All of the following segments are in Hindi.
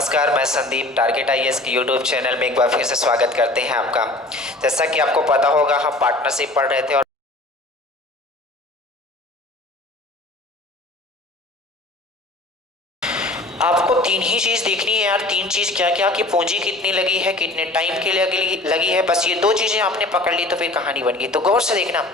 नमस्कार, मैं संदीप टारगेट आईएएस के यूट्यूब चैनल में एक बार फिर से स्वागत करते हैं आपका। जैसा कि आपको पता होगा, हम पार्टनरशिप पढ़ रहे थे और आपको तीन ही चीज़ देखनी है यार। तीन चीज़ क्या क्या कि पूंजी कितनी लगी है, कितने टाइम के लिए लगी है, बस ये दो चीज़ें आपने पकड़ ली तो फिर कहानी बन गई। तो गौर से देखना,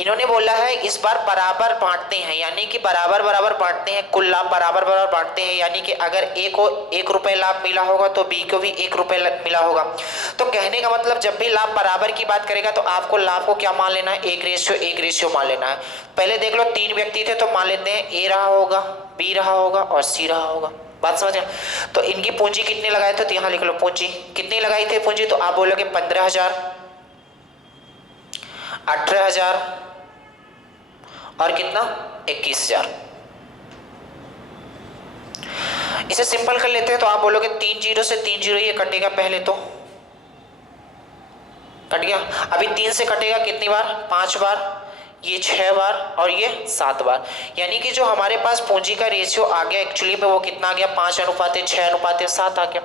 इन्होंने बोला है इस बार बराबर बांटते हैं, यानी कि बराबर बराबर बांटते हैं, कुल लाभ बराबर बराबर बांटते हैं। यानी कि अगर ए को 1 रुपये लाभ मिला होगा तो बी को भी 1 रुपये मिला होगा। तो कहने का मतलब जब भी लाभ बराबर की बात करेगा तो आपको लाभ को क्या मान लेना है, 1:1 मान लेना है। पहले देख लो, 3 व्यक्ति थे तो मान लेते हैं ए रहा होगा, बी रहा होगा और सी रहा होगा। बात समझ गए? तो इनकी पूंजी कितने लगाए थे तो यहां लिख लो पूंजी कितनी लगाई थी पूंजी। तो आप बोलोगे 15,000, 18,000 और कितना 21,000। इसे सिंपल कर लेते हैं तो आप बोलोगे 3 जीरो से 3 जीरो ये कटेगा, पहले तो कट गया। अभी 3 से कटेगा कितनी बार, 5 बार, ये 6 बार और ये 7 बार। यानी कि जो हमारे पास पूंजी का रेशियो आ गया एक्चुअली में वो कितना आ गया, 5:6:7 आ गया।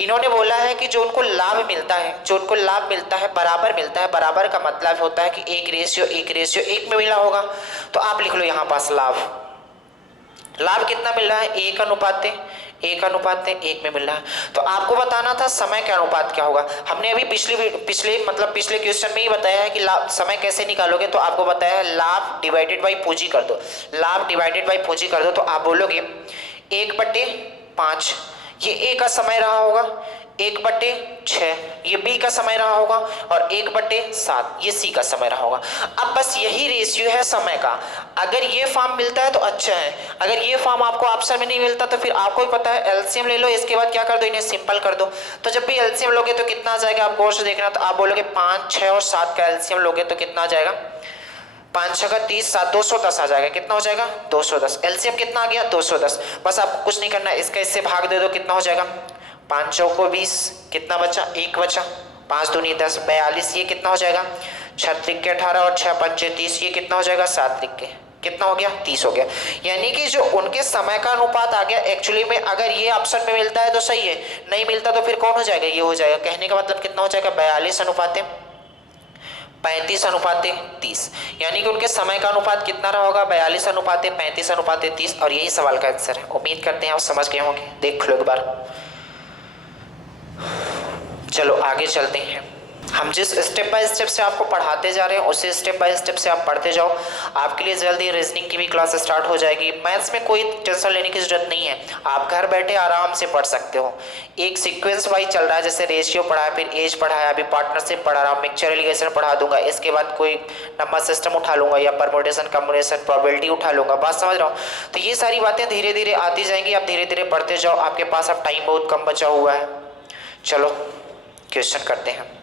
इन्होंने बोला है कि जो उनको लाभ मिलता है, जो उनको लाभ मिलता है बराबर मिलता है। बराबर का मतलब होता है कि 1:1 में मिला होगा। तो आप लिख लो यहाँ पास लाभ कितना मिल रहा है, 1:1 में मिल रहा है। तो आपको बताना था समय का अनुपात क्या होगा। हमने अभी पिछले क्वेश्चन में ही बताया है कि लाभ समय कैसे निकालोगे। तो आपको बताया है लाभ डिवाइडेड बाई पूंजी कर दो, लाभ डिवाइडेड बाई पूंजी कर दो। तो आप बोलोगे 1/5 ये ए का समय रहा होगा, 1/6 ये बी का समय रहा होगा और 1/7 ये सी का समय रहा होगा। अब बस यही रेशियो है समय का। अगर ये फॉर्म मिलता है तो अच्छा है, अगर ये फॉर्म आपको ऑप्शन में नहीं मिलता तो फिर आपको ही पता है एलसीएम ले लो, इसके बाद क्या कर दो, इन्हें सिंपल कर दो। तो जब भी एलसीएम लोगे तो कितना आ जाएगा, आप गौर से देखना। तो आप बोलोगे 5, 6 और 7 का एलसीएम लोगे तो कितना आ जाएगा, 5 6 का 30, 7 210 आ जाएगा। कितना हो जाएगा, 210। एलसीएम कितना आ गया, 210। बस आपको कुछ नहीं करना, इसका इससे भाग दे दो, कितना हो जाएगा, 5 चौको 20, कितना बचा, 1 बचा, 5 दूनी 10, 42, ये कितना हो जाएगा, 6 त्रिक 18 और 6 पंचे 30, ये कितना हो जाएगा, 7 त्रिक कितना हो गया, 30 हो गया। यानी कि जो उनके समय का अनुपात आ गया एक्चुअली में, अगर ये ऑप्शन में मिलता है तो सही है, नहीं मिलता तो फिर कौन हो जाएगा, ये हो जाएगा। कहने का मतलब कितना हो जाएगा, 42:35 यानी कि उनके समय का अनुपात कितना रहा होगा, 42:35 और यही सवाल का आंसर है। उम्मीद करते हैं आप समझ गए होंगे, देख लो एक बार। चलो आगे चलते हैं। हम जिस स्टेप बाय स्टेप से आपको पढ़ाते जा रहे हैं उसी स्टेप बाय स्टेप से आप पढ़ते जाओ। आपके लिए जल्दी रीजनिंग की भी क्लास स्टार्ट हो जाएगी। मैथ्स में कोई टेंशन लेने की जरूरत नहीं है, आप घर बैठे आराम से पढ़ सकते हो। एक सीक्वेंस वाइज चल रहा है, जैसे रेशियो पढ़ा है, फिर एज पढ़ा है, अभी पार्टनरशिप पढ़ा रहा हूँ, मिक्सचर एलिगेशन पढ़ा दूंगा, इसके बाद कोई नंबर सिस्टम उठा लूंगा या परमुटेशन कम्युटेशन प्रोबेबिलिटी उठा लूंगा। बात समझ रहा हूँ? तो ये सारी बातें धीरे धीरे आती जाएंगी, आप धीरे धीरे पढ़ते जाओ। आपके पास अब टाइम बहुत कम बचा हुआ है। चलो क्वेश्चन करते हैं।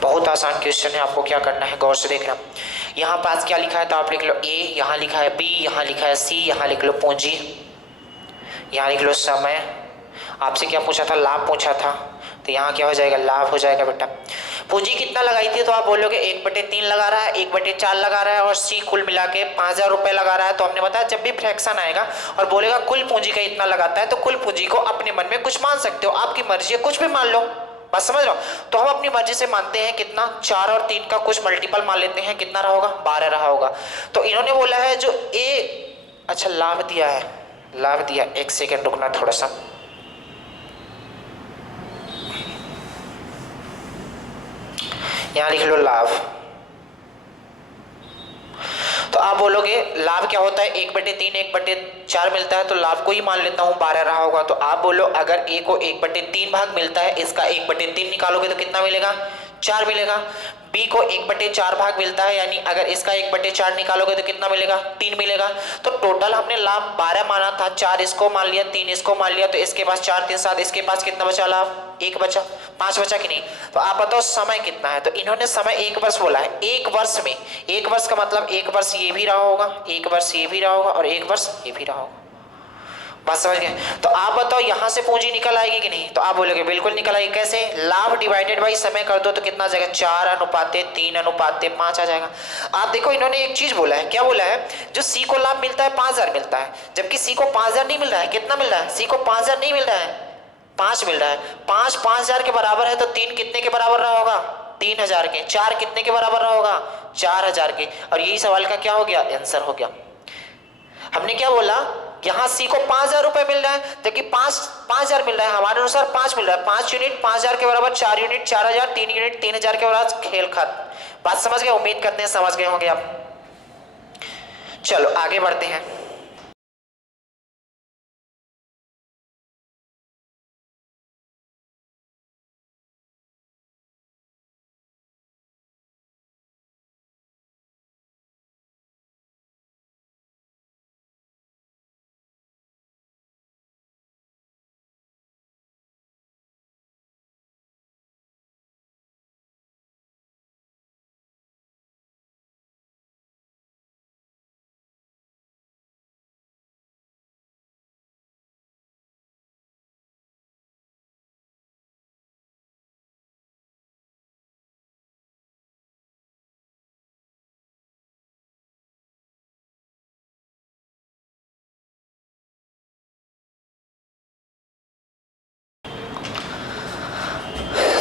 बहुत आसान क्वेश्चन है, आपको क्या करना है गौर से देखना। यहाँ पास क्या लिखा है तो आप लिख लो ए, यहाँ लिखा है बी, यहाँ लिखा है सी, यहाँ लिख लो पूंजी, यहाँ लिख लो समय। आपसे क्या पूछा था, लाभ पूछा था, तो यहाँ क्या हो जाएगा, लाभ हो जाएगा बेटा। पूंजी कितना लगाई थी तो आप बोलोगे 1/3 लगा रहा है, 1/4 लगा रहा है और सी कुल मिला के 5,000 रुपये लगा रहा है। तो हमने बताया जब भी फ्रैक्शन आएगा और बोलेगा कुल पूंजी का इतना लगाता है तो कुल पूंजी को अपने मन में कुछ मान सकते हो, आपकी मर्जी है, कुछ भी मान लो। बस समझ लो। तो हम अपनी मर्जी से मानते हैं कितना, 4 और 3 का कुछ मल्टीपल मान लेते हैं, कितना रहा होगा, 12 रहा होगा। तो इन्होंने बोला है जो ए, अच्छा लाभ दिया है, लाभ दिया, 1 सेकेंड रुकना थोड़ा सा। यहां लिख लो लाभ। तो आप बोलोगे लाभ क्या होता है, 1/3 1/4 मिलता है तो लाभ को ही मान लेता हूं 12 रहा होगा। तो आप बोलो अगर ए को 1/3 भाग मिलता है, इसका 1/3 निकालोगे तो कितना मिलेगा, 4 मिलेगा। बी को 1/4 भाग मिलता है, यानी अगर इसका 1/4 निकालोगे तो कितना मिलेगा, 3 मिलेगा। तो टोटल हमने लाभ 12 माना था, 4 इसको मान लिया, 3 इसको मान लिया, तो इसके पास 4 3 7, इसके पास कितना बचा लाभ, 1 बचा, 5 बचा कि नहीं। तो आप बताओ समय कितना है, तो इन्होंने समय 1 वर्ष बोला है। 1 वर्ष में, 1 वर्ष का मतलब 1 वर्ष ये भी रहा होगा, 1 वर्ष ये भी रहा होगा और 1 वर्ष ये भी रहा होगा। बात समझ गए। तो आप बताओ यहां से पूंजी निकल आएगी कि नहीं, तो आप बोलोगे बिल्कुल निकल आएगी। कैसे, लाभ डिवाइडेड बाई समय कर दो तो कितना आ जाएगा, 4:3:5 आ जाएगा। आप देखो इन्होंने एक चीज बोला है, क्या बोला है, जो सी को लाभ मिलता है 5000 मिलता है, जबकि सी को 5000 नहीं मिल रहा है। कितना मिल रहा है, सी को 5000 नहीं मिल रहा है, 5 मिल रहा है। 5 5000 के बराबर है, तो 3 कितने के बराबर रहा होगा, 3000 के। 4 कितने के बराबर रहा होगा, 4000 के। और यही सवाल का क्या हो गया, आंसर हो गया। हमने क्या बोला, यहां सी को 5000 रुपए मिल रहा है, जबकि 5000 मिल रहा है, हमारे अनुसार 5 मिल रहा है। 5 यूनिट 5000 के बराबर, 4 यूनिट 4000, 3 यूनिट 3000 के बराबर, खेल खत्म। बात समझ गए, उम्मीद करते हैं समझ गए होंगे आप। चलो आगे बढ़ते हैं।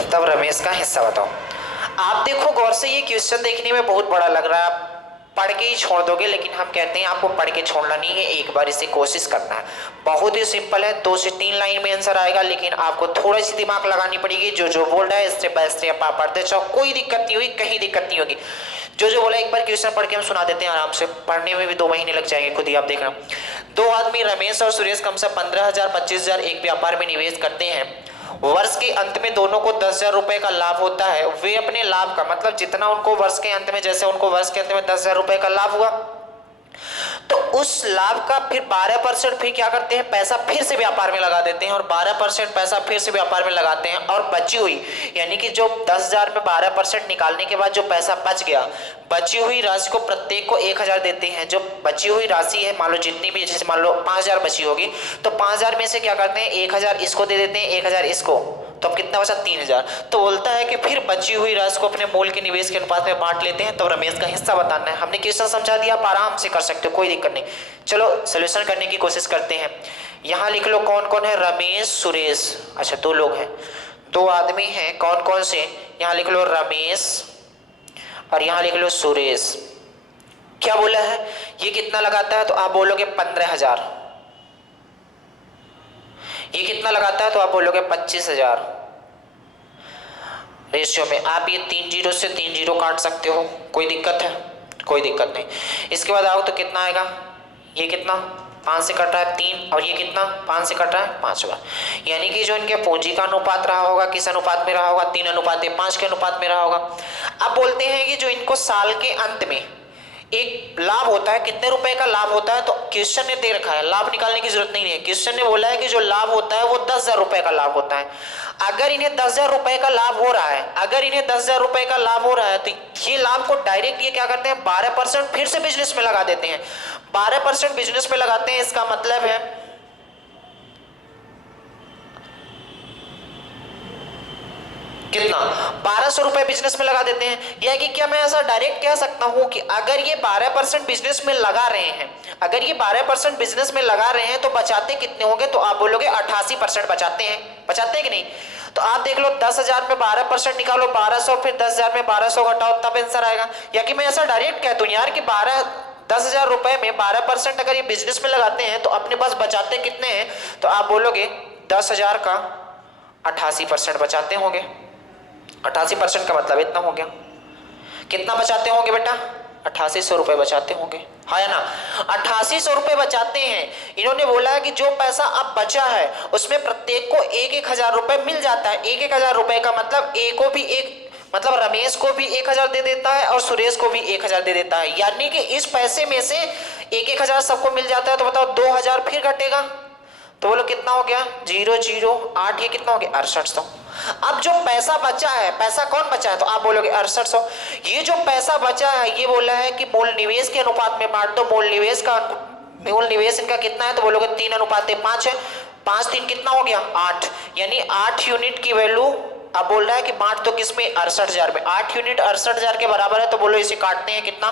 तब रमेश का हिस्सा बताओ। आप देखो गौर से, ये क्वेश्चन देखने में बहुत बड़ा लग रहा है, आप पढ़ के ही छोड़ दोगे, लेकिन हम कहते हैं आपको पढ़ के छोड़ना नहीं है, एक बार इसे कोशिश करना है। बहुत ही सिंपल है, 2 से 3 लाइन में आंसर आएगा, लेकिन आपको थोड़ी सी दिमाग लगानी पड़ेगी। जो बोल रहा है स्टेप बाय स्टेप आप पढ़ते जाओ, कोई दिक्कत नहीं होगी, कहीं दिक्कत नहीं होगी। जो बोला एक बार क्वेश्चन पढ़ के हम सुना देते हैं आराम से, पढ़ने में भी 2 महीने लग जाएंगे, खुद ही आप देखना। 2 आदमी रमेश और सुरेश कम से 15,000 25,000 एक व्यापार में निवेश करते हैं। वर्ष के अंत में दोनों को 10,000 रुपए का लाभ होता है। वे अपने लाभ का मतलब जितना उनको वर्ष के अंत में, जैसे उनको वर्ष के अंत में 10,000 रुपए का लाभ हुआ, तो उस लाभ का फिर 12% फिर क्या करते हैं, पैसा फिर से व्यापार में लगा देते हैं, और 12% पैसा फिर से व्यापार में लगाते हैं। और बची हुई, यानी कि जो 10,000 में 12% निकालने के बाद जो पैसा बच गया, बची हुई राशि को प्रत्येक को 1,000 देते हैं। जो बची हुई राशि है, मान लो जितनी भी, जैसे मान लो 5,000 बची होगी, तो 5,000 में से क्या करते हैं, 1,000 इसको दे देते हैं, 1,000 इसको, तो अब कितना बचा, 3,000। तो बोलता है कि फिर बची हुई राशि को अपने मूल के निवेश के अनुपात में बांट लेते हैं। तो रमेश का हिस्सा बताना है। हमने क्वेश्चन समझा दिया, आप आराम से कर सकते हो, कोई दिक्कत नहीं। चलो सोल्यूशन करने की कोशिश करते हैं। यहाँ लिख लो कौन कौन है, रमेश सुरेश। अच्छा 2 लोग हैं, 2 आदमी हैं, कौन कौन से, यहाँ लिख लो रमेश और यहाँ लिख लो सुरेश। क्या बोला है, ये कितना लगाता है, तो आप बोलोगे 15,000। ये कितना लगाता है, तो आप बोलोगे 25,000। रेशियो में आप ये 3 जीरो से 3 जीरो काट सकते हो, कोई दिक्कत है, कोई दिक्कत नहीं। इसके बाद आओ तो कितना आएगा, ये कितना 5 से कट रहा है 3, और ये कितना 5 से कट रहा है 5 बार, यानी कि जो इनके पूंजी का अनुपात रहा होगा किस अनुपात में रहा होगा, 3:5 के अनुपात में रहा होगा। अब बोलते हैं कि जो इनको साल के अंत में एक लाभ होता है, कितने रुपए का लाभ होता है, तो क्वेश्चन ने दे रखा है, लाभ निकालने की जरूरत नहीं है। क्वेश्चन ने बोला है कि जो लाभ होता है वो 10,000 रुपए का लाभ होता है। अगर इन्हें 10,000 रुपए का लाभ हो रहा है, अगर इन्हें 10,000 रुपए का लाभ हो रहा है, तो ये लाभ को डायरेक्ट ये क्या करते हैं, 12% फिर से बिजनेस में लगा देते हैं। 12% बिजनेस में लगाते हैं, इसका मतलब है कितना, 1,200 रुपए बिजनेस में लगा देते हैं। यह कि क्या मैं ऐसा डायरेक्ट कह सकता हूं कि अगर ये 12% बिजनेस में लगा रहे हैं, अगर ये 12% बिजनेस में लगा रहे हैं, तो बचाते कितने होंगे, तो आप बोलोगे 88% बचाते हैं। बचाते हैं कि नहीं, तो आप देख लो 10,000 में 12% निकालो 1200, फिर 10,000 में 1200 घटाओ, तब आंसर आएगा। या कि मैं ऐसा डायरेक्ट कह दूं यार कि 10,000 रुपए में 12% अगर ये बिजनेस में लगाते हैं, तो अपने पास बचाते कितने हैं, तो आप बोलोगे 10,000 का 88% बचाते होंगे। 88% का मतलब इतना हो गया। कितना बचाते होंगे बेटा, 8800 रुपए बचाते होंगे, हाँ या ना, 8800 रुपए बचाते हैं। इन्होंने बोला है कि जो पैसा अब बचा है उसमें प्रत्येक को 1,000 रुपए मिल जाता है। 1,000 रुपए का मतलब ए को भी एक मतलब रमेश को भी 1000 दे देता है और सुरेश को भी 1000 दे देता है, यानी कि इस पैसे में से 1-1000 सबको मिल जाता है। तो बताओ 2000 फिर घटेगा, तो बोलो कितना हो गया, 0 0 8, ये कितना हो गया 6800। अब जो पैसा बचा है, पैसा कौन बचा है, तो आप बोलोगे 6800। ये जो पैसा बचा है ये बोला है कि मूल निवेश के अनुपात में बांट दो। मूल निवेश इनका कितना है, तो बोलोगे 3:5 है। 5 3 कितना हो गया 8, यानी 8 यूनिट की वैल्यू। अब बोल रहा है कि बांट दो किसमें, 68,000 में। 8 यूनिट 68,000 के बराबर है, तो बोलो इसे काटते हैं कितना,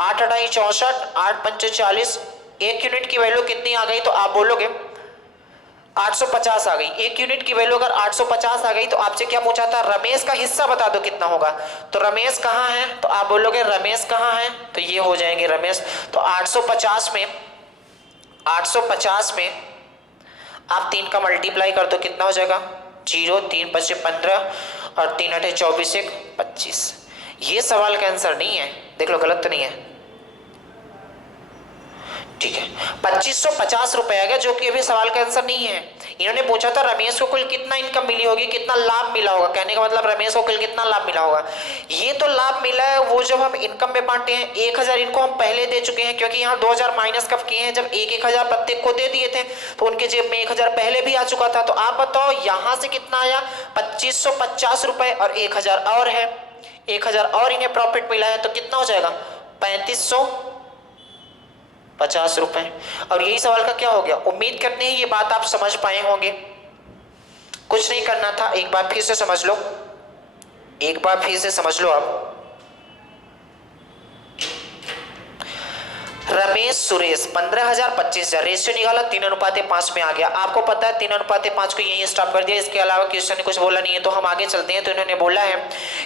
8 8 64, 8 5 40। 1 यूनिट की वैल्यू कितनी आ गई, तो आप बोलोगे 850 आ गई। 1 यूनिट की वैल्यू अगर 850 आ गई तो आपसे क्या पूछा था, रमेश का हिस्सा बता दो कितना होगा। तो रमेश कहाँ है, तो आप बोलोगे रमेश कहाँ है, तो ये हो जाएंगे रमेश। तो 850 में आप 3 का मल्टीप्लाई कर दो, कितना हो जाएगा 0, 3 5 15 और 3 8 24 1 25। ये सवाल का आंसर नहीं है, देख लो गलत तो नहीं है, ठीक है। 2550 रुपए आ गया, जो कि अभी सवाल का आंसर नहीं है। इन्होंने पूछा था रमेश को कुल कितना इनकम मिली होगी, कितना लाभ मिला होगा। कहने का मतलब रमेश को कुल कितना लाभ मिला होगा। ये तो लाभ मिला है वो जब हम इनकम में बांटे हैं। 1000 इनको हम पहले दे चुके हैं, क्योंकि यहाँ 2000 माइनस कब किए हैं, जब 1-1000 प्रत्येक को दे दिए थे तो उनके जेब में 1000 पहले भी आ चुका था। तो आप बताओ यहाँ से कितना आया, 2550 रुपए और 1000 और है, 1000 और इन्हें प्रॉफिट मिला है, तो कितना हो जाएगा 3550 रुपए। और यही सवाल का क्या हो गया। उम्मीद करते हैं ये बात आप समझ पाए होंगे। कुछ नहीं करना था, एक बार फिर से समझ लो, एक बार फिर से समझ लो आप। रमेश सुरेश 15,000 25,000 रेशियो निकाला, 3:5 में आ गया। आपको पता है 3:5 को यही स्टॉप कर दिया, इसके अलावा क्वेश्चन ने कुछ बोला नहीं है। तो हम आगे चलते हैं। तो इन्होंने बोला है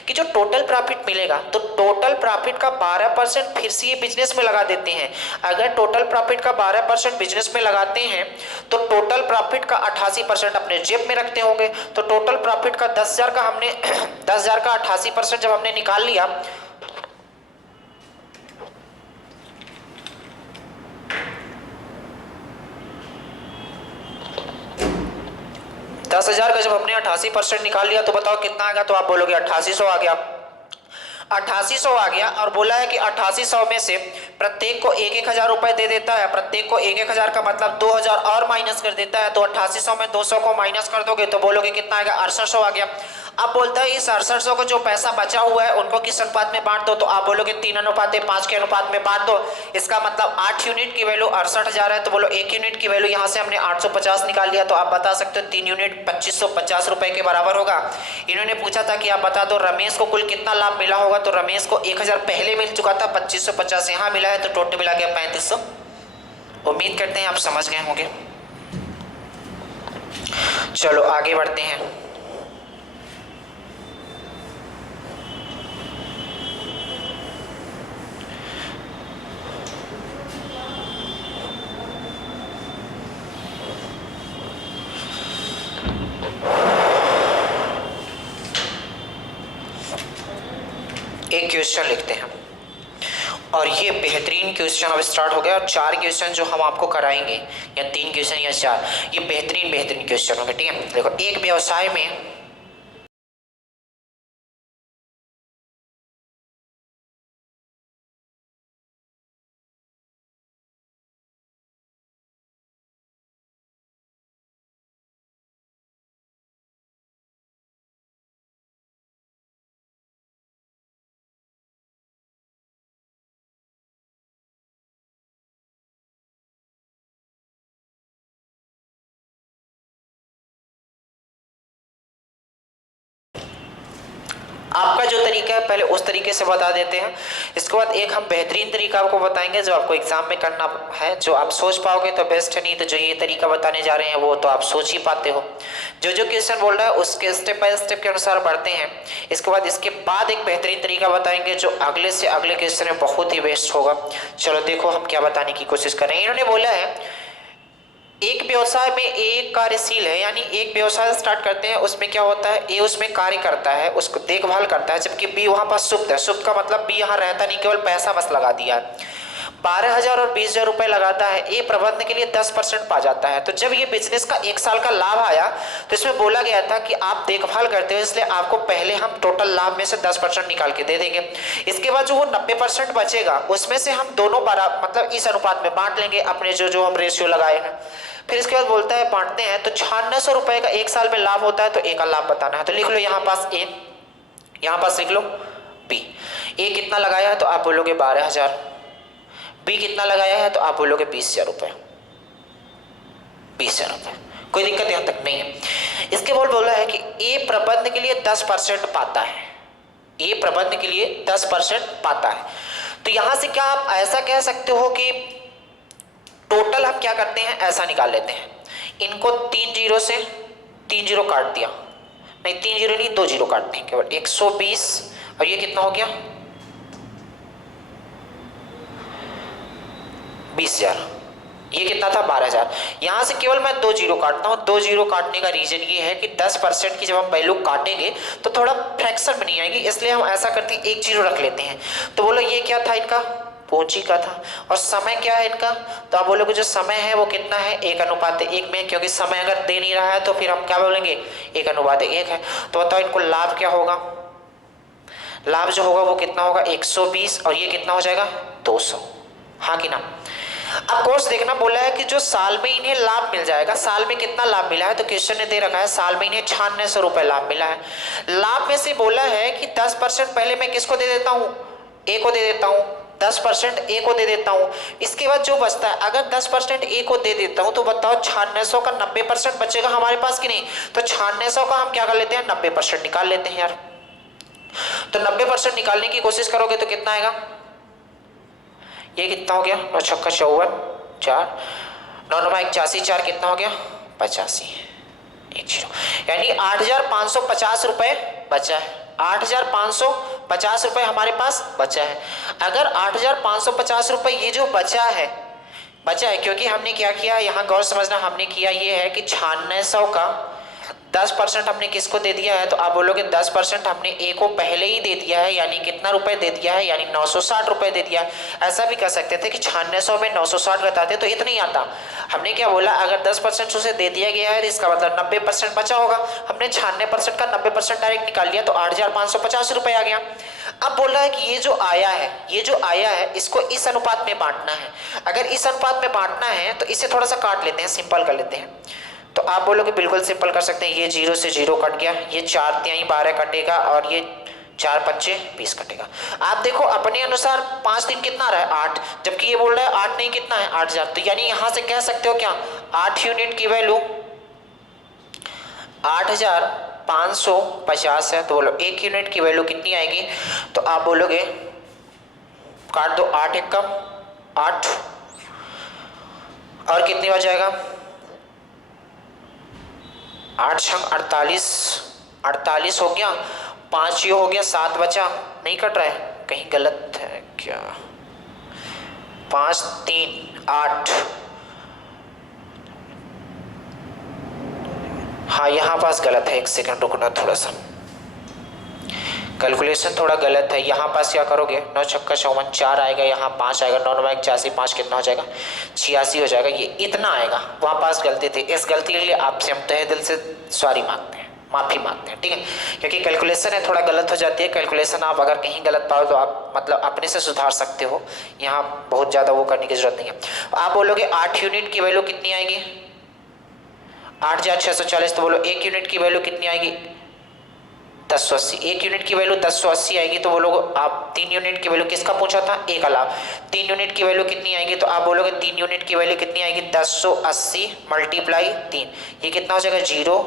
कि जो टोटल प्रॉफिट मिलेगा, तो टोटल प्रॉफिट का 12% फिर से ये बिजनेस में लगा देते हैं। अगर टोटल प्रॉफिट का 12% बिजनेस में लगाते हैं तो टोटल प्रॉफिट का 88% अपने जेब में रखते होंगे। तो टोटल प्रॉफिट का 10,000 का हमने 10,000 का 88% जब हमने निकाल लिया, 10,000 का जब हमने 88% निकाल लिया तो बताओ कितना आ गया। तो आप बोलोगे 8800 आ गया, 8800 आ गया। और बोला है कि 8800 में से प्रत्येक को 1-1000 रुपए दे देता है। प्रत्येक को 1-1000 का मतलब 2000 और माइनस कर देता है। तो 8800 में 200 को माइनस कर दोगे तो बोलोगे कितना आएगा, 6800 आ गया। अब बोलता है इस 6800 को जो पैसा बचा हुआ है उनको किस अनुपात में बांट दो। तो आप बोलोगे 3:5 के अनुपात में बांट दो। इसका मतलब 8 यूनिट की वैल्यू 68,000 है। तो बोलो 1 यूनिट की वैल्यू यहाँ से हमने 850 निकाल लिया। तो आप बता सकते हो 3 यूनिट 2550 रुपए के बराबर होगा। इन्होंने पूछा था कि आप बता दो रमेश को कुल कितना लाभ मिला होगा। तो रमेश को 1000 पहले मिल चुका था, 2550 यहाँ मिला है, तो टोटल मिला गया 3500। उम्मीद करते हैं आप समझ गए होंगे। चलो आगे बढ़ते हैं। एक क्वेश्चन लिखते हैं और ये बेहतरीन क्वेश्चन अब स्टार्ट हो गया। और 4 क्वेश्चन जो हम आपको कराएंगे, या 3 क्वेश्चन या 4, ये बेहतरीन क्वेश्चन होंगे। ठीक है, देखो एक व्यवसाय में आपका जो तरीका है पहले उस तरीके से बता देते हैं। इसके बाद एक हम बेहतरीन तरीका आपको बताएंगे जो आपको एग्जाम में करना है, जो आप सोच पाओगे तो बेस्ट है, नहीं तो जो ये तरीका बताने जा रहे हैं वो तो आप सोच ही पाते हो। जो क्वेश्चन बोल रहा है उसके स्टेप बाय स्टेप के अनुसार बढ़ते हैं। इसके बाद एक बेहतरीन तरीका बताएंगे जो अगले से अगले क्वेश्चन में बहुत ही बेस्ट होगा। चलो देखो हम क्या बताने की कोशिश कर रहे हैं। इन्होंने बोला है एक व्यवसाय में एक कार्यशील है, यानी एक व्यवसाय स्टार्ट करते हैं, उसमें क्या होता है, ए उसमें कार्य करता है, उसको देखभाल करता है, जबकि बी वहां पर सुप्त है। सुप्त का मतलब बी यहाँ रहता नहीं, केवल पैसा बस लगा दिया है। 12,000 और 20,000 रुपए लगाता है, ए प्रबंध के लिए 10% पा जाता है। तो जब ये बिजनेस का 1 साल का लाभ आया तो इसमें बोला गया था कि आप देखभाल करते हो इसलिए आपको पहले हम टोटल लाभ में से 10% निकाल के दे देंगे। इसके बाद जो वो 90% बचेगा उसमें से हम दोनों मतलब इस अनुपात में बांट लेंगे अपने जो हम रेशियो लगाए हैं। फिर इसके बाद बोलता है बांटते हैं तो 9600 रुपए का 1 साल में लाभ होता है, तो ए का लाभ बताना है। तो लिख लो यहाँ पास ए, यहाँ पास लिख लो बी। ए कितना लगाया है तो आप बोलोगे 12,000, बी कितना लगाया है तो आप बोलोगे 20,000 रुपए, 20,000 रुपए। कोई दिक्कत यहां तक नहीं है। इसके बाद बोला है कि ए प्रबंध के लिए 10% पाता है, ए प्रबंध के लिए 10% पाता है। तो यहां से क्या आप ऐसा कह सकते हो कि टोटल हम क्या करते हैं ऐसा निकाल लेते हैं, इनको 3 जीरो से 3 जीरो काट दिया, नहीं 3 जीरो नहीं 2 जीरो काटते हैं केवल, 120 और ये कितना हो गया 20,000, ये कितना था 12,000। यहां से केवल मैं 2 जीरो काटता हूं। 2 जीरो काटने का रीजन ये है कि 10% की जब हम वैल्यू काटेंगे तो थोड़ा फ्रैक्शन में नहीं आएगी, इसलिए हम ऐसा करते हैं 1 जीरो रख लेते हैं। तो बोलो ये क्या था इनका पूंजी का था, और समय क्या है इनका, तो आप बोलोगे जो समय है वो कितना है 1:1 में, क्योंकि समय अगर दे नहीं रहा है तो फिर हम क्या बोलेंगे 1:1 है। तो बताओ इनको लाभ क्या होगा, लाभ जो होगा वो कितना होगा 120 और ये कितना हो जाएगा 200, हाँ कि ना। अब कोर्स देखना बोला है कि जो साल में इन्हें लाभ मिल जाएगा, साल में कितना लाभ मिला है, तो क्वेश्चन ने दे रखा है साल में इन्हें 9600 रुपए लाभ मिला है। लाभ में से बोला है कि 10% पहले मैं किसको दे देता हूं, ए को दे देता हूं, 10% ए को दे देता हूं। इसके बाद जो बचता है अगर 10% ए को दे देता हूं तो बताओ 9600 का 90% बचेगा हमारे पास कि नहीं, तो 9600 का हम क्या कर लेते हैं 90% निकाल लेते हैं यार। तो 90% निकालने की कोशिश करोगे तो कितना आएगा, ये कितना हो गया 9 छक्का 54, 4 9 9 81, 4 कितना हो गया 85, 1 जीरो, यानी 8,550 रुपए बचा है, 8,550 रुपए हमारे पास बचा है। अगर 8,550 रुपए ये जो बचा है क्योंकि हमने क्या किया यहाँ गौर समझना, हमने किया ये है कि 9600 का 10% हमने किसको दे दिया है, तो आप बोलोगे 10% हमने ए को पहले ही दे दिया है, यानी कितना रुपए दे दिया है, यानी 960 रुपए दे दिया है। ऐसा भी कर सकते थे कि 9600 में 960 बताते तो इतना ही आता। हमने क्या बोला अगर 10% उसे दे दिया गया है तो इसका मतलब 90% बचा होगा, हमने 96% का 90% डायरेक्ट निकाल लिया तो 8,550 रुपए आ गया। अब बोल रहा है कि ये जो आया है इसको इस अनुपात में बांटना है। अगर इस अनुपात में बांटना है तो इसे थोड़ा सा काट लेते हैं, सिंपल कर लेते हैं। तो आप बोलोगे बिल्कुल सिंपल कर सकते हैं, ये 0 से 0 कट गया, ये 4 तिहाई 12 कटेगा और ये 4 पंचे 20 कटेगा। आप देखो अपने अनुसार 5 दिन कितना रहा है 8, जबकि ये बोल रहा है 8 नहीं कितना है 8,000। तो यानी यहां से कह सकते हो क्या 8 यूनिट की वैल्यू 8,550 है। तो बोलो 1 यूनिट की वैल्यू कितनी आएगी, तो आप बोलोगे काट दो 8 1 कम 8 और कितनी बच जाएगा 8 छंग 48, 48 हो गया, 5 ये हो गया 7 बचा, नहीं कट रहा है कहीं गलत है क्या, 5 3 8, हाँ यहाँ पास गलत है, 1 सेकंड रुकना, थोड़ा सा कैलकुलेशन थोड़ा गलत है। यहाँ पास क्या करोगे 9 छक्का 54, 4 आएगा, यहाँ 5 आएगा, 9 9 81, 5 कितना हो जाएगा 86 हो जाएगा, ये इतना आएगा। वहाँ पास गलती थी, इस गलती के लिए आपसे हम तहे दिल से सॉरी मांगते हैं, माफ़ी मांगते हैं, ठीक है, क्योंकि कैलकुलेशन है थोड़ा गलत हो जाती है। कैलकुलेशन आप अगर कहीं गलत पाओ तो आप मतलब अपने से सुधार सकते हो, यहाँ बहुत ज़्यादा वो करने की जरूरत नहीं है। आप बोलोगे 8 यूनिट की वैल्यू कितनी आएगी 8,640, तो बोलो 1 यूनिट की वैल्यू कितनी आएगी 1080, 1 यूनिट की वैल्यू 1080 आएगी। तो बोलोगे आप 3 यूनिट की वैल्यू किसका पूछा था ए का लाभ, 3 यूनिट की वैल्यू कितनी आएगी, तो आप बोलोगे 3 यूनिट की वैल्यू कितनी आएगी 1080 मल्टीप्लाई 3, ये कितना हो जाएगा 0,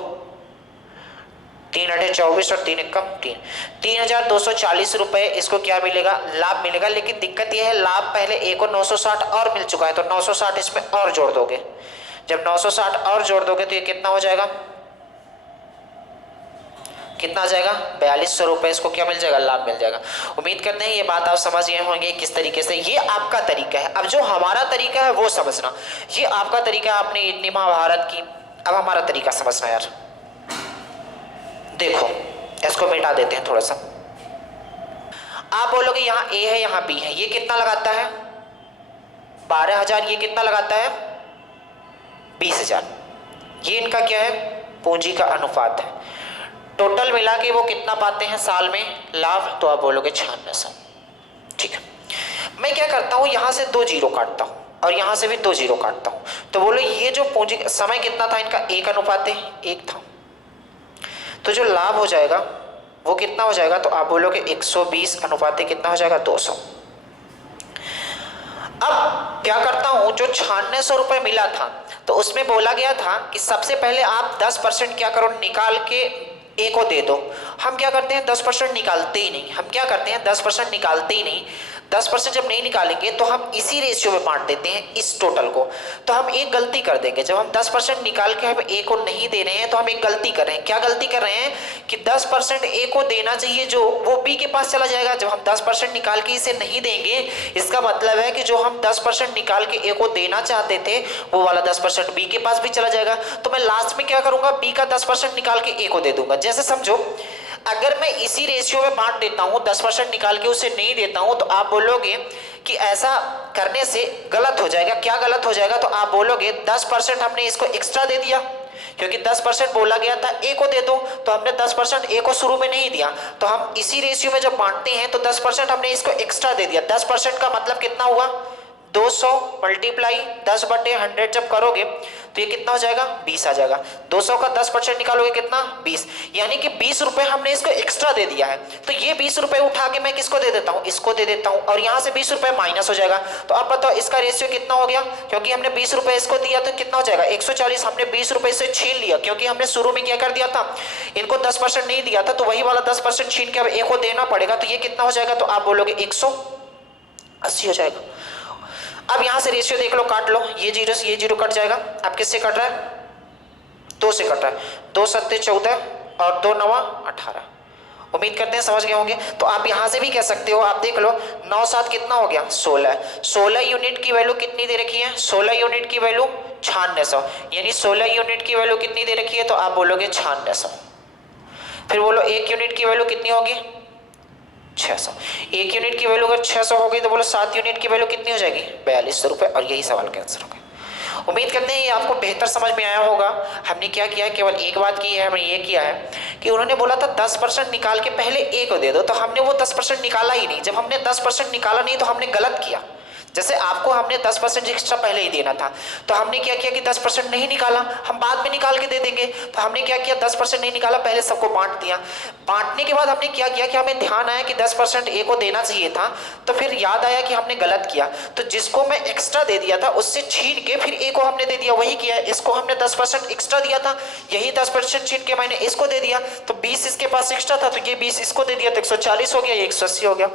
3 8 24 और 3 1 कम 3, 3,240 रुपए इसको क्या मिलेगा लाभ मिलेगा। लेकिन दिक्कत यह है लाभ पहले ए को 960 और मिल चुका है, तो 960 इसमें और जोड़ दोगे, जब 960 और जोड़ दोगे तो ये कितना हो जाएगा, कितना आ जाएगा 4200 रुपए इसको क्या मिल जाएगा लाभ मिल जाएगा। उम्मीद करते हैं ये बात आप समझ गए होंगे किस तरीके से, ये आपका तरीका है। अब जो हमारा तरीका है वो समझना, ये आपका तरीका है आपने इतनी महाभारत की, अब हमारा तरीका समझना यार। देखो इसको मिटा देते हैं थोड़ा सा। आप बोलोगे यहाँ ए है यहाँ बी है, ये कितना लगाता है 12,000 ये कितना लगाता है 20,000। ये इनका क्या है पूंजी का अनुपात है। टोटल मिला के वो कितना पाते हैं साल में लाभ, तो आप बोलोगे 9600। ठीक है, मैं क्या करता हूँ यहाँ से 2 जीरो काटता हूँ और यहाँ से भी 2 जीरो काटता हूँ, तो बोलो ये जो पूंजी समय कितना था इनका 1:1 था, तो जो लाभ हो जाएगा वो कितना हो जाएगा, तो आप बोलोगे 120 कितना हो जाएगा 200। अब क्या करता हूं, जो 9600 रुपये मिला था तो उसमें बोला गया था कि सबसे पहले आप 10% क्या करो निकाल के ए को दे दो। हम क्या करते हैं 10% निकालते ही नहीं, हम क्या करते हैं 10% निकालते ही नहीं। 10% जब नहीं निकालेंगे तो हम इसी रेशियो में बांट देते हैं इस टोटल को। तो हम एक गलती कर देंगे, जब हम 10% निकाल के हम ए को नहीं दे रहे हैं तो हम एक गलती कर रहे हैं। क्या गलती कर रहे हैं कि 10% ए को देना चाहिए जो वो बी के पास चला जाएगा। जब हम 10% निकाल के इसे नहीं देंगे इसका मतलब है कि जो हम 10% निकाल के ए को देना चाहते थे वो वाला 10% बी के पास भी चला जाएगा। तो मैं लास्ट में क्या करूंगा बी का 10% निकाल के ए को दे दूंगा। जैसे समझो अगर मैं इसी रेशियो में बांट देता हूं 10% निकाल के उसे नहीं देता हूं तो आप बोलोगे कि ऐसा करने से गलत हो जाएगा। क्या गलत हो जाएगा, तो आप बोलोगे 10% हमने इसको एक्स्ट्रा दे दिया क्योंकि 10% बोला गया था ए को दे दो, तो हमने 10% ए को शुरू में नहीं दिया। तो हम इसी रेशियो में जब बांटते हैं तो 10% हमने इसको एक्स्ट्रा दे दिया। 10% का मतलब कितना हुआ 200 मल्टीप्लाई 10/100 जब करोगे तो ये कितना हो जाएगा 20 आ जाएगा। 200 का 10% निकालोगे कितना 20, यानी कि 20 रुपए हमने इसको एक्स्ट्रा दे दिया है। तो ये 20 रुपए उठा के मैं किसको दे देता हूँ इसको दे देता हूँ और यहाँ से 20 रुपए माइनस हो जाएगा। तो अब बताओ इसका रेशियो कितना हो गया, क्योंकि हमने 20 रुपए इसको दिया तो कितना हो जाएगा 140। हमने 20 रुपए से छीन लिया क्योंकि हमने शुरू में क्या कर दिया था इनको 10% नहीं दिया था, तो वही वाला 10% छीन के अब ए को देना पड़ेगा। तो ये कितना हो जाएगा, तो आप बोलोगे 180 हो जाएगा। अब यहां से रेशियो देख लो काट लो, ये जीरो कट जाएगा। अब किससे कट रहा है 2 से कट रहा है। 2 सत्ते 14 और 2 नवा 18। उम्मीद करते हैं समझ गए होंगे। तो आप यहां से भी कह सकते हो, आप देख लो 9 7 कितना हो गया 16। 16 यूनिट की वैल्यू कितनी दे रखी है 16 यूनिट की वैल्यू 9600, यानी 16 यूनिट की वैल्यू कितनी दे रखी है, तो आप बोलोगे 9600। फिर बोलो 1 यूनिट की वैल्यू कितनी होगी 600। 1 यूनिट की वैल्यू अगर 600 हो गई तो बोलो 7 यूनिट की वैल्यू कितनी हो जाएगी 4200 रुपए। और यही सवाल का आंसर होगा। उम्मीद करते हैं ये आपको बेहतर समझ में आया होगा। हमने क्या किया है केवल एक बात की है, हमने ये किया है कि उन्होंने बोला था 10% निकाल के पहले ए को दे दो, तो हमने वो 10% निकाला ही नहीं। जब हमने 10% निकाला नहीं तो हमने गलत किया। जैसे आपको हमने 10% एक्स्ट्रा पहले ही देना था, तो हमने क्या किया कि 10% नहीं निकाला, हम बाद में निकाल के दे देंगे। तो हमने क्या किया 10% नहीं निकाला, पहले सबको बांट दिया। बांटने के बाद हमने क्या किया कि हमें ध्यान आया कि 10% ए को देना चाहिए था, तो फिर याद आया कि हमने गलत किया। तो जिसको मैं एक्स्ट्रा दे दिया था उससे छीन के फिर ए को हमने दे दिया, वही किया। इसको हमने 10% एक्स्ट्रा दिया था, यही 10% छीन के मैंने इसको दे दिया। तो 20 इसके पास एक्स्ट्रा था तो ये 20 इसको दे दिया, तो 140 हो गया, ये 180 हो गया।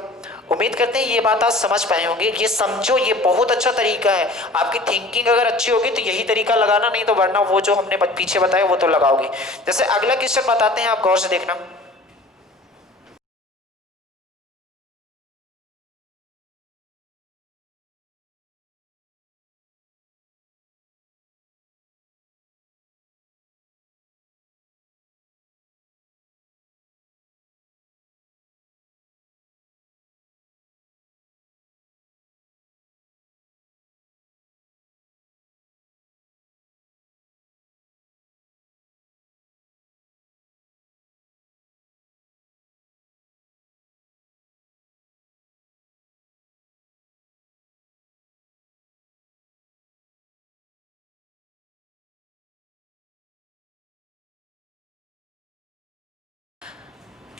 उम्मीद करते हैं ये बात आप समझ पाए होंगे। ये समझो, ये बहुत अच्छा तरीका है। आपकी थिंकिंग अगर अच्छी होगी तो यही तरीका लगाना, नहीं तो वरना वो जो हमने पीछे बताया वो तो लगाओगे। जैसे अगला क्वेश्चन बताते हैं, आप गौर से देखना।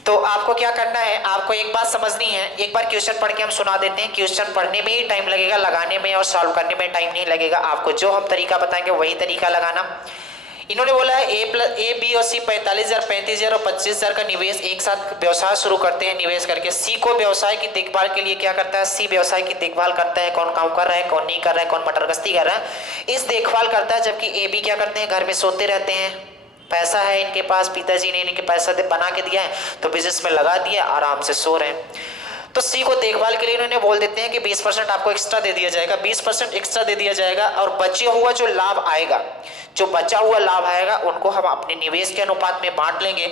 तो आपको क्या करना है, आपको एक बात समझनी है। एक बार क्वेश्चन पढ़ के हम सुना देते हैं। क्वेश्चन पढ़ने में ही टाइम लगेगा, लगाने में और सॉल्व करने में टाइम नहीं लगेगा। आपको जो हम तरीका बताएंगे वही तरीका लगाना। इन्होंने बोला है ए बी और सी 45,000 35,000 और 25,000 का निवेश एक साथ व्यवसाय शुरू करते हैं। निवेश करके सी को व्यवसाय की देखभाल के लिए क्या करता है, सी व्यवसाय की देखभाल करता है। कौन काम कर रहा है, कौन नहीं कर रहा है, कौन मटर गश्ती कर रहा है, इस देखभाल करता है। जबकि ए बी क्या करते हैं, घर में सोते रहते हैं। पैसा है इनके पास, पिताजी ने इनके पैसा बना के दिया है तो बिजनेस में लगा दिया, आराम से सो रहे हैं। तो सी को देखभाल के लिए इन्होंने बोल देते हैं कि 20% आपको एक्स्ट्रा दे दिया जाएगा, 20% एक्स्ट्रा दे दिया जाएगा, और बचे हुआ जो लाभ आएगा, जो बचा हुआ लाभ आएगा उनको हम अपने निवेश के अनुपात में बांट लेंगे।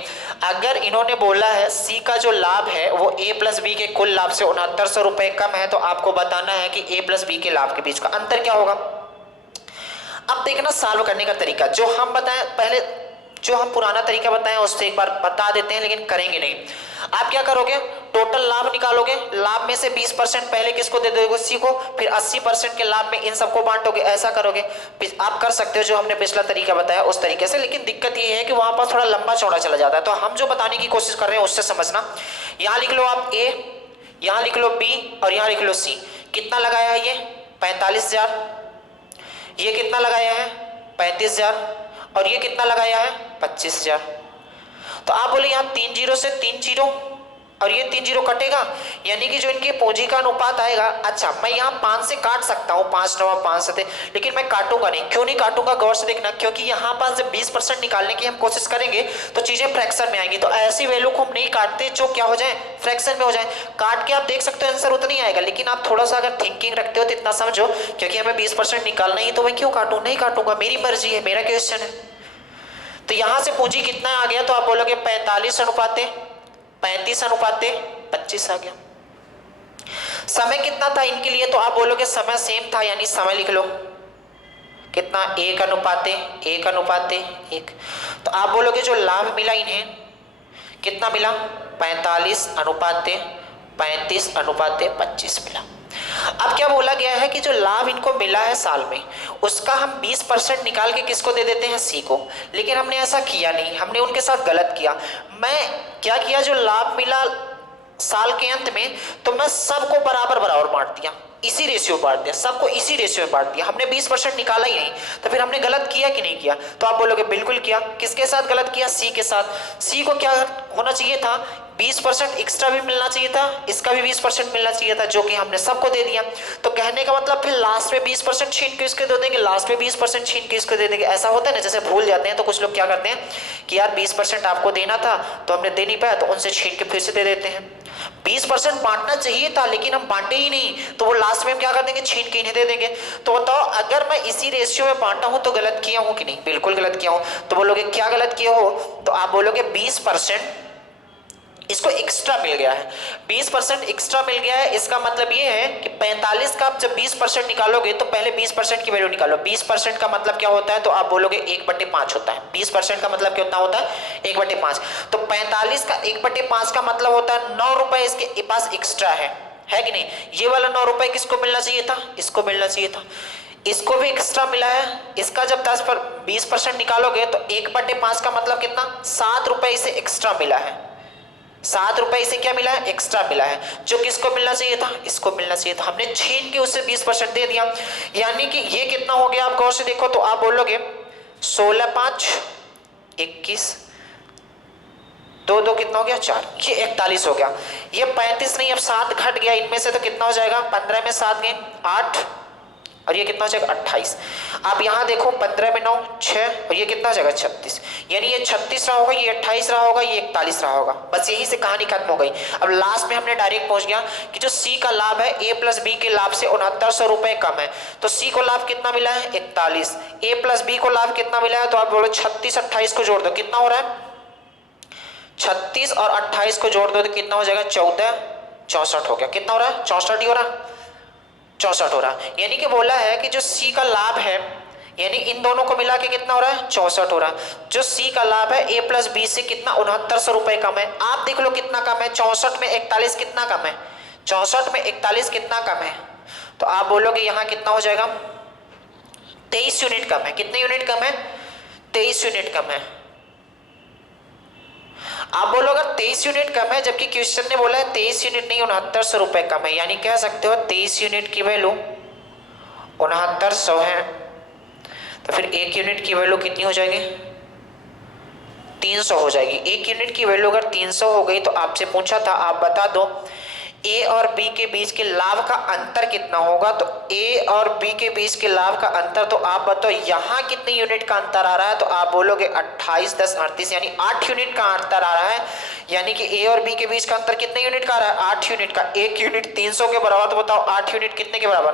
अगर इन्होंने बोला है सी का जो लाभ है वो ए प्लस बी के कुल लाभ से 6900 रुपए कम है, तो आपको बताना है कि ए प्लस बी के लाभ के बीच का अंतर क्या होगा। अब देखना सॉल्व करने का तरीका, जो हम बताएं पहले, जो हम पुराना तरीका बताएं उससे एक बार बता देते हैं, लेकिन करेंगे नहीं। आप क्या करोगे, टोटल लाभ निकालोगे, लाभ में से 20% पहले किसको दे दोगे, सी को, फिर 80% के लाभ में इन सबको बांटोगे, ऐसा करोगे। आप कर सकते हो जो हमने पिछला तरीका बताया उस तरीके से, लेकिन दिक्कत ये है कि वहां पर थोड़ा लंबा चौड़ा चला जाता है। तो हम जो बताने की कोशिश कर रहे हैं उससे समझना। यहां लिख लो आप ए, यहां लिख लो बी, और यहां लिख लो सी। कितना लगाया है ये 45,000, ये कितना लगाया है 35,000, और ये कितना लगाया है 25,000। तो आप बोले यहाँ 3 जीरो से 3 जीरो और ये 3 जीरो कटेगा, यानी कि जो इनके पूंजी का अनुपात आएगा। अच्छा, मैं यहाँ 5 से काट सकता हूँ, 5 9 5 7, लेकिन मैं काटूंगा नहीं। क्यों नहीं काटूंगा, गौर से देखना, क्योंकि यहाँ पर जब 20% निकालने की हम कोशिश करेंगे तो चीजें फ्रैक्शन में आएंगी। तो ऐसी वैल्यू को हम नहीं काटते जो क्या हो जाए, फ्रैक्शन में हो जाए। काट के आप देख सकते हो आंसर उतना ही आएगा, लेकिन आप थोड़ा सा अगर थिंकिंग रखते हो तो इतना समझो, क्योंकि हमें 20% निकालना ही, तो मैं क्यों काटूं, नहीं काटूंगा, मेरी मर्जी है, मेरा क्वेश्चन है। तो यहां से पूंजी कितना आ गया, तो आप बोलोगे 45 अनुपाते 35 अनुपाते 25 आ गया। समय कितना था इनके लिए, तो आप बोलोगे समय सेम था, यानी समय लिख लो कितना 1 अनुपाते 1 अनुपाते 1। तो आप बोलोगे जो लाभ मिला इन्हें कितना मिला, 45 अनुपाते 35 अनुपाते 25 मिला। अब क्या बोला गया है कि जो लाभ इनको मिला है साल में, उसका हम 20% निकाल के किसको दे देते हैं, सी को। लेकिन हमने ऐसा किया नहीं, हमने उनके साथ गलत किया। मैं क्या किया, जो लाभ मिला साल के अंत में, तो मैं सबको बराबर बराबर बांट दिया, इसी रेशियो बांट दिया, सबको इसी रेशियो में बांट दिया। हमने 20% निकाला ही नहीं, तो फिर हमने गलत किया कि नहीं किया, तो आप बोलोगे बिल्कुल किया। किसके साथ गलत किया, सी के साथ। सी को क्या होना चाहिए था, 20% एक्स्ट्रा भी मिलना चाहिए था, इसका भी 20% मिलना चाहिए था, जो कि हमने सबको दे दिया। तो कहने का मतलब फिर लास्ट में 20% छीन के इसको दे देंगे, लास्ट में 20% छीन के इसको दे देंगे। ऐसा होता है ना, जैसे भूल जाते हैं तो कुछ लोग क्या करते हैं कि यार 20% आपको देना था तो हमने दे नहीं पाया, तो उनसे छीन के फिर से दे देते हैं। 20% बांटना चाहिए था लेकिन हम बांटे ही नहीं, तो वो लास्ट में हम क्या कर देंगे, छीन के इन्हें दे देंगे। तो बताओ, अगर मैं इसी रेशियो में बांटा हूं तो गलत किया हूं कि नहीं, बिल्कुल गलत किया हूं। तो बोलोगे क्या गलत किए हो, तो आप बोलोगे 20% इसको एक्स्ट्रा मिल गया है, 20% एक्स्ट्रा मिल गया है। इसका मतलब ये है कि 45 का आप जब 20% निकालोगे तो पहले 20% की वैल्यू निकालो। 20% का मतलब क्या होता है, तो आप बोलोगे 1/5 होता है। 20% का मतलब कितना होता है, 1/5। तो 45 का 1/5 का मतलब होता है 9 रुपए इसके पास एक्स्ट्रा है कि नहीं। ये वाला 9 रुपए किसको मिलना चाहिए था, इसको मिलना चाहिए था, इसको भी एक्स्ट्रा मिला है। इसका जब 20% निकालोगे तो 1/5 का मतलब कितना, 7 रुपए इसे एक्स्ट्रा मिला है। 7 रुपए इसे क्या मिला है, एक्स्ट्रा मिला है, जो किसको मिलना चाहिए था, इसको मिलना चाहिए था। हमने छीन के उससे 20% दे दिया, यानी कि ये कितना हो गया, आप गौर से देखो तो आप बोलोगे 16 5 21, 2 2 कितना हो गया 4, ये 41 हो गया। ये 35 नहीं, अब 7 घट गया इनमें से, तो कितना हो जाएगा, 15 में 7 गए 8, और ये कितना हो जाएगा 28। आप यहां देखो 15 में 9 6, और ये कितना हो जाएगा 36, यानी ये 36 रहा होगा, ये 28 रहा होगा, ये 41 रहा होगा। बस यही से कहानी खत्म हो गई। अब लास्ट में हमने डायरेक्ट पहुंच गया कि जो सी का लाभ है ए प्लस बी के लाभ से 6900 रुपए कम है। तो सी को लाभ कितना मिला है 41, ए प्लस बी को लाभ कितना मिला है, तो आप बोलो 36 28 को जोड़ दो, कितना हो रहा है 36 और 28 को जोड़ दो तो कितना हो जाएगा 14 64 हो गया। कितना हो रहा है 64 ही हो रहा है, 64 हो रहा है। यानी कि बोला है कि जो सी का लाभ है, यानी इन दोनों को मिला के कितना हो रहा है 64 हो रहा है। जो सी का लाभ है ए प्लस बी से कितना 6900 रुपए कम है। आप देख लो कितना कम है, 64 में 41 कितना कम है, 64 में 41 कितना कम है, तो आप बोलोगे यहाँ कितना हो जाएगा 23 यूनिट कम है। कितने यूनिट कम है, 23 यूनिट कम है। आप बोलोगे 23 यूनिट कम है, जबकि क्वेश्चन ने बोला है 23 यूनिट नहीं 6900 रुपए कम है, यानी कह सकते हो 23 यूनिट की वैल्यू 6900 है। तो फिर 1 यूनिट की वैल्यू कितनी हो जाएगी 300 हो जाएगी। 1 यूनिट की वैल्यू अगर 300 हो गई तो आपसे पूछा था आप बता दो ए और बी के बीच के लाभ का अंतर कितना होगा। तो ए और बी के बीच के लाभ का अंतर, तो आप बताओ यहाँ कितने यूनिट का अंतर आ रहा है, तो आप बोलोगे 28 10 38, यानी 8 यूनिट का अंतर आ रहा है। यानी कि ए और बी के बीच का अंतर कितने यूनिट का आ रहा है? 8 यूनिट का। 1 यूनिट 300 के बराबर, तो बताओ 8 यूनिट कितने के बराबर?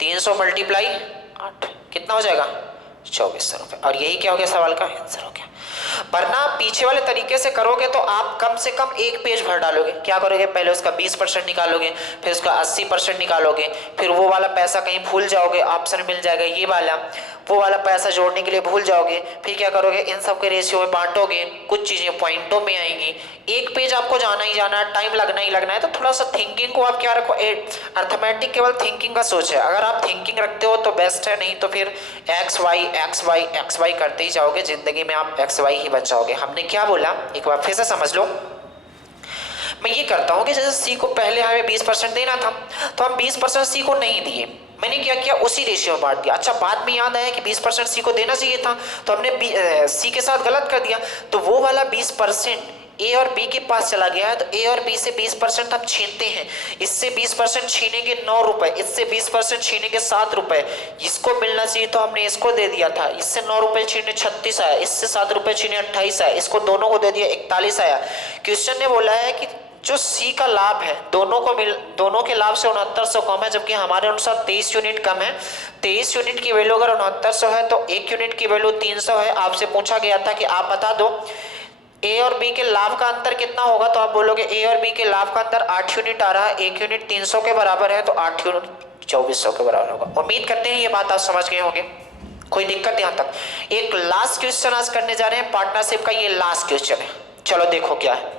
300 मल्टीप्लाई 8 कितना हो जाएगा? 2400 रुपये। और यही क्या हो गया? सवाल का आंसर हो गया। वरना पीछे वाले तरीके से करोगे तो आप कम से कम एक पेज भर डालोगे। क्या करोगे? पहले उसका 20% निकालोगे, फिर उसका 80% निकालोगे, फिर वो वाला पैसा कहीं भूल जाओगे, ऑप्शन मिल जाएगा ये वाला, वो वाला पैसा जोड़ने के लिए भूल जाओगे, फिर क्या करोगे? इन सब के रेशियो में बांटोगे, कुछ चीजें पॉइंटों में आएंगी। एक पेज आपको जाना ही जाना है, टाइम लगना ही लगना है। तो थोड़ा सा थिंकिंग को आप क्या रखो, अर्थमेटिक केवल थिंकिंग का सोच है। अगर आप थिंकिंग रखते हो तो बेस्ट है, नहीं तो फिर एक्स वाई करते ही जाओगे, जिंदगी में आप एक्स वाई ही बन जाओगे। हमने क्या बोला एक बार फिर से समझ लो। मैं ये करता हूँ कि जैसे सी को पहले हमें 20% देना था, तो हम 20% सी को नहीं दिए। मैंने क्या किया? उसी रेशियो में बांट दिया। अच्छा, बाद में याद आया कि 20% सी को देना चाहिए था, तो हमने सी के साथ गलत कर दिया। तो वो वाला 20% ए और बी के पास चला गया है, तो ए और बी से 20% हम छीनते हैं। इससे 20% छीनेंगे 9 रुपए, इससे 20% छीनेंगे 7 रुपए। इसको मिलना चाहिए तो हमने इसको दे दिया था। इससे 9 रुपए छीने 36 आया, इससे 7 रुपए छीने 28 आया, इसको दोनों को दे दिया 41 आया। क्वेश्चन ने बोला है कि जो सी का लाभ है दोनों के लाभ से 6900 कम है, जबकि हमारे अनुसार 23 यूनिट कम है। 23 यूनिट की वैल्यू अगर 6900 है तो 1 यूनिट की वैल्यू 300 है। आपसे पूछा गया था कि आप बता दो ए और बी के लाभ का अंतर कितना होगा, तो आप बोलोगे ए और बी के लाभ का अंतर 8 यूनिट आ रहा है। 1 यूनिट 300 के बराबर है, तो 8 यूनिट 2400 के बराबर होगा। उम्मीद करते हैं ये बात आप समझ गए होंगे। कोई दिक्कत यहाँ तक? एक लास्ट क्वेश्चन आज करने जा रहे हैं पार्टनरशिप का, ये लास्ट क्वेश्चन है। चलो देखो क्या है।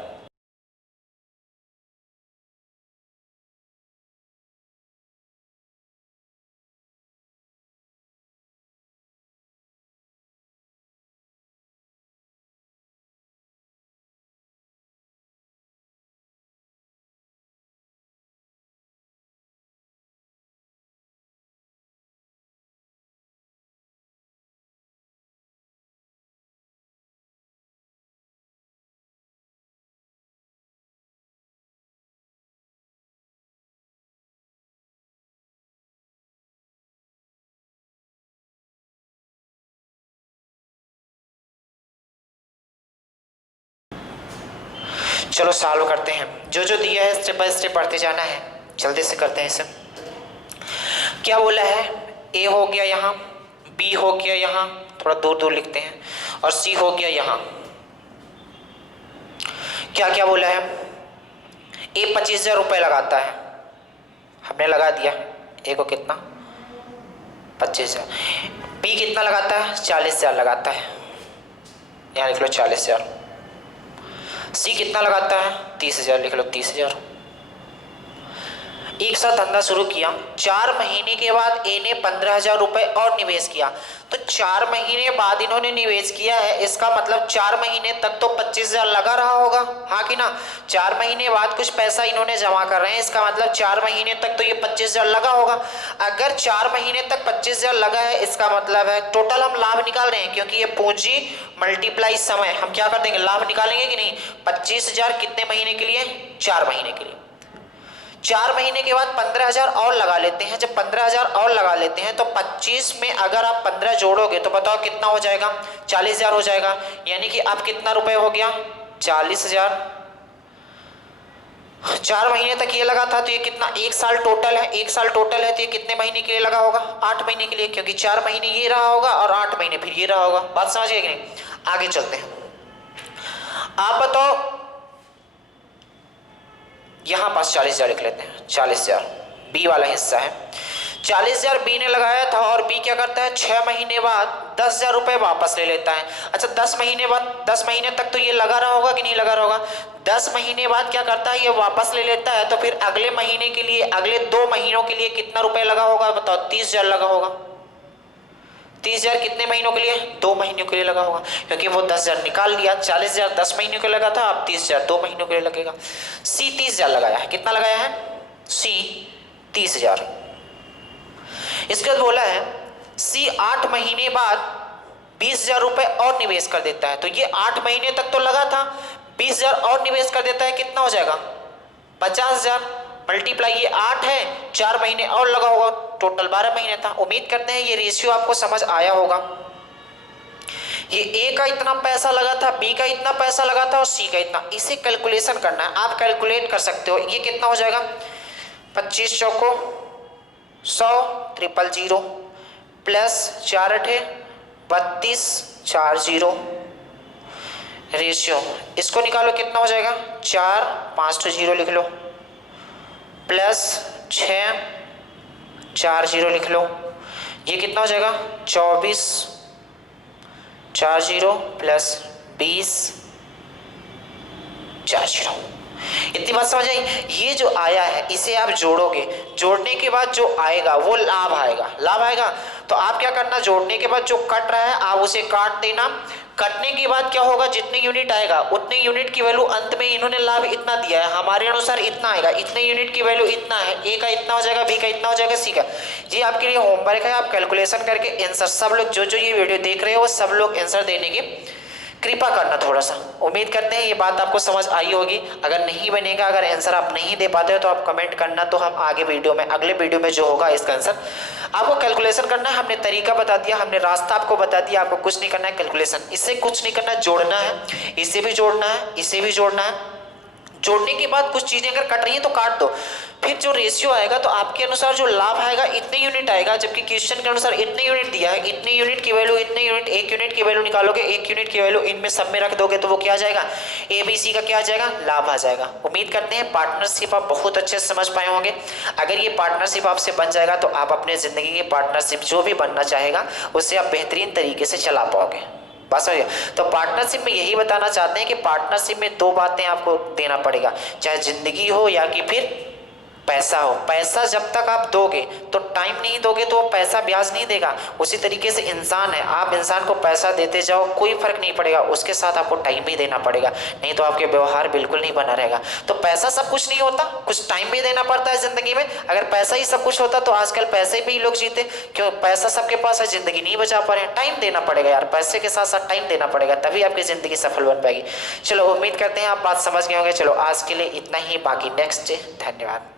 चलो सॉल्व करते हैं। जो जो दिया है स्टेप बाय स्टेप पढ़ते जाना है। जल्दी से करते हैं इसे। क्या बोला है? ए हो गया यहाँ, बी हो गया यहाँ, थोड़ा दूर दूर लिखते हैं, और सी हो गया यहाँ। क्या क्या बोला है? ए 25,000 रुपये लगाता है, हमने लगा दिया। ए को कितना? 25,000। बी कितना लगाता है? 40,000 लगाता है, यहाँ लिख लो 40,000। सी कितना लगाता है? 30,000, लिख लो 30,000। एक साथ धंधा शुरू किया। 4 महीने के बाद ए ने 15,000 रुपए और निवेश किया। तो 4 महीने बाद इन्होंने निवेश किया है, इसका मतलब 4 महीने तक तो 25,000 लगा रहा होगा, हाँ कि ना? 4 महीने बाद कुछ पैसा इन्होंने जमा कर रहे हैं, इसका मतलब 4 महीने तक तो ये 25,000 लगा होगा। अगर 4 महीने तक 25,000 लगा है, इसका मतलब है टोटल हम लाभ निकाल रहे हैं, क्योंकि ये पूंजी मल्टीप्लाई समय। हम क्या कर देंगे? लाभ निकालेंगे कि नहीं? 25,000 कितने महीने के लिए? 4 महीने के लिए। 4 महीने के बाद 15,000 और लगा लेते हैं। जब 15,000 और लगा लेते हैं तो 25 में अगर आप 15 जोड़ोगे तो बताओ कितना हो जाएगा? 40,000 हो जाएगा। यानी कि अब कितना रुपए हो गया? 40,000। 4 महीने तक ये लगा था, तो ये कितना? 1 साल टोटल है। 1 साल टोटल है तो ये कितने महीने के लिए लगा होगा? 8 महीने के लिए, क्योंकि 4 महीने ये रहा होगा और 8 महीने फिर ये रहा होगा। बात समझ गए कि नहीं? आगे चलते हैं। आप बताओ, यहां पास 40,000 लिख लेते हैं। 40,000 बी वाला हिस्सा है। 40,000 बी ने लगाया था, और बी क्या करता है? 6 महीने बाद 10,000 रुपए वापस ले लेता है। अच्छा, 10 महीने बाद, 10 महीने तक तो ये लगा रहा होगा कि नहीं लगा रहा होगा? 10 महीने बाद क्या करता है? ये वापस ले लेता है। तो फिर अगले महीने के लिए, अगले 2 महीनों के लिए कितना रुपए लगा होगा बताओ? 30,000 लगा होगा। 30,000 कितने महीनों के लिए? 2 महीनों के लिए लगा होगा, क्योंकि वो 10,000 निकाल लिया। 40,000 10 महीनों के लगा था, अब 30,000 2 महीनों के लिए लगेगा। सी 30,000 लगाया है। कितना लगाया है? सी 30,000। इसके बाद बोला है सी 8 महीने बाद 20,000 रुपए और निवेश कर देता है। तो ये 8 महीने तक तो लगा था, 20,000 और निवेश कर देता है, कितना हो जाएगा? 50,000। मल्टीप्लाई ये 8 है, 4 महीने और लगा होगा, टोटल 12 महीने था। उम्मीद करते हैं ये रेशियो आपको समझ आया होगा। ये ए का इतना पैसा लगा था, बी का इतना पैसा लगा था और सी का इतना, इसे कैलकुलेशन करना है। आप कैलकुलेट कर सकते हो। ये कितना हो जाएगा, 25 चौको 100 ट्रिपल 0 प्लस 4 अठे 32 4 0 रेशियो, इसको निकालो कितना हो जाएगा, 4 5 तो 0 लिख लो प्लस 6 4 0 लिख लो, ये कितना हो जाएगा 24 4 0 प्लस 20 4 0। इतनी बात समझ आई। ये जो आया है इसे आप जोड़ोगे, जोड़ने के बाद जो आएगा वो लाभ आएगा। लाभ आएगा तो आप क्या करना, जोड़ने के बाद जो कट रहा है आप उसे काट देना। कटने के बाद क्या होगा, जितने यूनिट आएगा उतने यूनिट की वैल्यू अंत में इन्होंने लाभ इतना दिया है, हमारे अनुसार इतना आएगा, इतने यूनिट की वैल्यू इतना है, ए का इतना हो जाएगा, बी का इतना हो जाएगा, सी का। जी आपके लिए होमवर्क है, आप कैलकुलेशन करके आंसर, सब लोग जो ये वीडियो देख रहे हो सब लोग आंसर देने की कृपा करना थोड़ा सा। उम्मीद करते हैं ये बात आपको समझ आई होगी। अगर नहीं बनेगा, अगर आंसर आप नहीं दे पाते हो तो आप कमेंट करना, तो हम आगे वीडियो में, अगले वीडियो में जो होगा इसका आंसर आपको कैलकुलेशन करना है। हमने तरीका बता दिया, हमने रास्ता आपको बता दिया, आपको कुछ नहीं करना है कैलकुलेशन, इससे कुछ नहीं करना है, जोड़ना है, इसे भी जोड़ना है, इसे भी जोड़ना है। जोड़ने के बाद कुछ चीजें अगर कट रही है तो काट दो, फिर जो रेशियो आएगा तो आपके अनुसार जो लाभ आएगा इतने यूनिट आएगा, जबकि क्वेश्चन के अनुसार इतने यूनिट दिया है, इतने यूनिट की वैल्यू, इतने यूनिट, एक यूनिट की वैल्यू निकालोगे, एक यूनिट की वैल्यू इनमें सब में रख दोगे तो वो क्या आ जाएगा, ए बी सी का क्या आ जाएगा, लाभ आ जाएगा। उम्मीद करते हैं पार्टनरशिप आप बहुत अच्छे से समझ पाए होंगे। अगर ये पार्टनरशिप आपसे बन जाएगा तो आप अपने जिंदगी की पार्टनरशिप जो भी बनना चाहेगा उससे आप बेहतरीन तरीके से चला पाओगे। बस हो गया। तो पार्टनरशिप में यही बताना चाहते हैं कि पार्टनरशिप में दो बातें आपको देना पड़ेगा, चाहे जिंदगी हो या कि फिर पैसा हो। पैसा जब तक आप दोगे तो टाइम नहीं दोगे तो वो पैसा ब्याज नहीं देगा। उसी तरीके से इंसान है, आप इंसान को पैसा देते जाओ कोई फर्क नहीं पड़ेगा, उसके साथ आपको टाइम भी देना पड़ेगा, नहीं तो आपके व्यवहार बिल्कुल नहीं बना रहेगा। तो पैसा सब कुछ नहीं होता, कुछ टाइम भी देना पड़ता है जिंदगी में। अगर पैसा ही सब कुछ होता तो आजकल पैसे भी लोग जीते, क्यों, पैसा सबके पास है, जिंदगी नहीं बचा पा रहे हैं। टाइम देना पड़ेगा यार, पैसे के साथ साथ टाइम देना पड़ेगा, तभी आपकी जिंदगी सफल बन पाएगी। चलो उम्मीद करते हैं आप बात समझ गए होंगे। चलो आज के लिए इतना ही, बाकी नेक्स्ट डे। धन्यवाद।